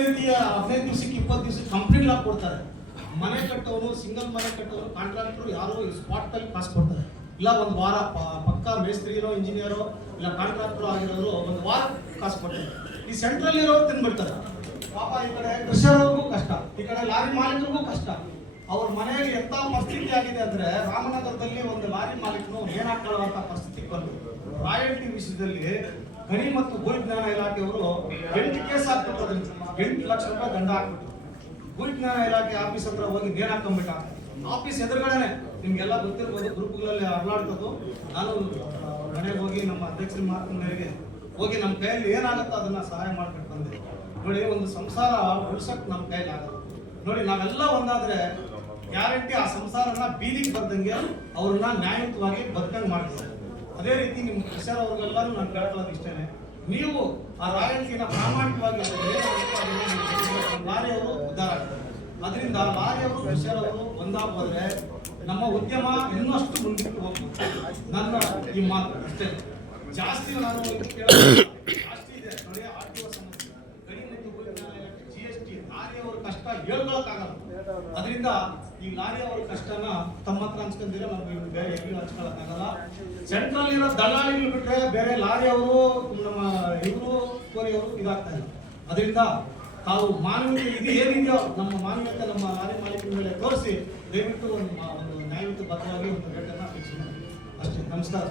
15 ದಿವಸಕ್ಕೆ 20 ದಿವಸಕ್ಕೆ complete lock ಕೊಡ್ತಾರೆ. ಮನೆ ಕಟ್ಟೋರು, ಸಿಂಗಲ್ ಮನೆ ಕಟ್ಟೋರು, ಕಾಂಟ್ರಾಕ್ಟರ್ ಯಾರು ಸ್ಪಾಟ್ ಅಲ್ಲಿ ಕಾಸು ಕೊಡ್ತಾರೆ. ಇಲ್ಲ ಒಂದು ವಾರ ಪಕ್ಕ ಮೇಸ್ತ್ರಿರೋ, ಇಂಜಿನಿಯರೋ, ಇಲ್ಲ ಕಾಂಟ್ರಾಕ್ಟರ್ ಆಗಿರೋರು ಒಂದು ವಾರ ಕಾಸು ಕೊಡ್ತಾರೆ. ಈ ಸೆಂಟ್ರಲ್ ಇರೋರು ತಿನ್ಬಿಡ್ತಾರೆ. ಪಾಪ ಈ ಕಡೆ ಕೃಷಿಯವ್ರಿಗೂ ಕಷ್ಟ, ಈ ಕಡೆ ಲಾರಿ ಮಾಲೀಕರಿಗೂ ಕಷ್ಟ. ಅವ್ರ ಮನೆಯಲ್ಲಿ ಎಂತ ಪರಿಸ್ಥಿತಿ ಆಗಿದೆ ಅಂದ್ರೆ, ರಾಮನಗರದಲ್ಲಿ ಒಂದು ಲಾರಿ ಮಾಲೀಕರು ನೇಣಾಕೊಳ್ಳುವಂತ ಪರಿಸ್ಥಿತಿ ಬಂದು ರಾಯಲ್ಟಿ ವಿಷಯದಲ್ಲಿ ಗಣಿ ಮತ್ತು ಭೂ ವಿಜ್ಞಾನ ಇಲಾಖೆಯವರು 8 ಕೇಸ್ ಹಾಕ್ಬಿಟ್ಟು 8 ಲಕ್ಷ ರೂಪಾಯಿ ದಂಡ ಹಾಕ್ಬಿಟ್ಟು ಭೂ ವಿಜ್ಞಾನ ಇಲಾಖೆ ಆಫೀಸ್ ಹತ್ರ ಹೋಗಿ ನೇಣು ಹಾಕೊಂಡ್ಬಿಟ್ಟ. ಆಫೀಸ್ ಎದುರುಗಡೆನೆ ನಿಮ್ಗೆಲ್ಲ ಗೊತ್ತಿರ್ಬೋದು, ಗ್ರೂಪ್ಗಳಲ್ಲಿ ಹರಳಾಡ್ತದ್ದು. ನಾನು ಮನೆಗೆ ಹೋಗಿ ನಮ್ಮ ಅಧ್ಯಕ್ಷರ ಮಾತಿನ ಮೇರೆಗೆ ಹೋಗಿ ನಮ್ಮ ಕೈಯಲ್ಲಿ ಏನಾಗುತ್ತೋ ಅದನ್ನ ಸಹಾಯ ಮಾಡ್ಕೊಂಡು ಬಂದೆ. ನೋಡಿ, ಒಂದು ಸಂಸಾರ ಉಳ್ಸಕ್ ನಮ್ಮ ಕೈಯಲ್ಲಿ ಆಗಲ್ಲ. ನೋಡಿ, ನಾವೆಲ್ಲ ಒಂದಾದ್ರೆ ಗ್ಯಾರಂಟಿ ಆ ಸಂಸಾರನ ಬೀದಿಗೆ ಬರ್ದಂಗೆ ಅವ್ರನ್ನ ನ್ಯಾಯಯುತವಾಗಿ ಬದುಕಂಗ್ ಮಾಡ್ತಾರೆ. ಅದೇ ರೀತಿ ನಿಮ್ಮ ಕೃಷಿಯರ್ ಅವ್ರಿಗೆಲ್ಲರೂ ನಾನು ಕೇಳ್ಕೊಳ್ಳೋದು ಇಷ್ಟೇನೆ, ನೀವು ಆ ರಾಯಲ್ಟಿನ ಪ್ರಾಮಾಣಿಕವಾಗಿ ಲಾರಿಯವರು ಉದ್ಧಾರ ಆಗ್ತಾರೆ. ಅದರಿಂದ ಲಾರಿಯವರು ಕೃಷಿಯರವರು ಒಂದಾಗೋದ್ರೆ ನಮ್ಮ ಉದ್ಯಮ ಇನ್ನಷ್ಟು ಮುಂದಕ್ಕೆ ಹೋಗ್ಬೋದು. ನನ್ನ ಈ ಮಾತು ಅಷ್ಟೇ. ಜಾಸ್ತಿ ನಾನು ಜಾಸ್ತಿ ಇದೆ ನೋಡಿ. ಆರ್ಥಿಕ ಸಮಸ್ಯೆ, ಗಣಿ ಮತ್ತು ಭೂ ವಿಜ್ಞಾನ ಇಲಾಖೆ, GST, ಲಾರಿಯವ್ರ ಕಷ್ಟ ಹೇಳ್ಕೊಳಕ್ಕಾಗಲ್ಲ. ಅದರಿಂದ ಈ ಲಾರಿಯವ್ರ ಕಷ್ಟನ ತಮ್ಮ ಹತ್ರ ಹಂಚ್ಕೊಂಡಿದ್ರೆ ನಮ್ಗೆ ಬೇರೆ ಎಲ್ಲಿ ಹಂಚ್ಕೊಳಕ್ಕಾಗಲ್ಲ. ಸೆಂಟ್ರಲ್ ಇರೋ ದಲ್ಲಾಳಿಗಳು ಬಿಟ್ರೆ ಬೇರೆ ಲಾರಿಯವರು, ನಮ್ಮ ಇವರು ಕೋರಿಯವರು ಇದಾಗ್ತಾ ಇಲ್ಲ. ಅದರಿಂದ ತಾವು ಮಾನವೀಯತೆ ಇದು ಏನಿದೆಯೋ ನಮ್ಮ ಮಾನವೀಯತೆ ನಮ್ಮ ಲಾರಿ ಮಾಲೀಕರ ಮೇಲೆ ತೋರಿಸಿ ದಯವಿಟ್ಟು ಒಂದು ನ್ಯಾಯಯುತ ಬದ್ಧವಾಗಿ ಒಂದು ರೇಟನ್ನು ಫಿಕ್ಸ್ ಮಾಡಿ ಅಷ್ಟೇ. ನಮಸ್ಕಾರ.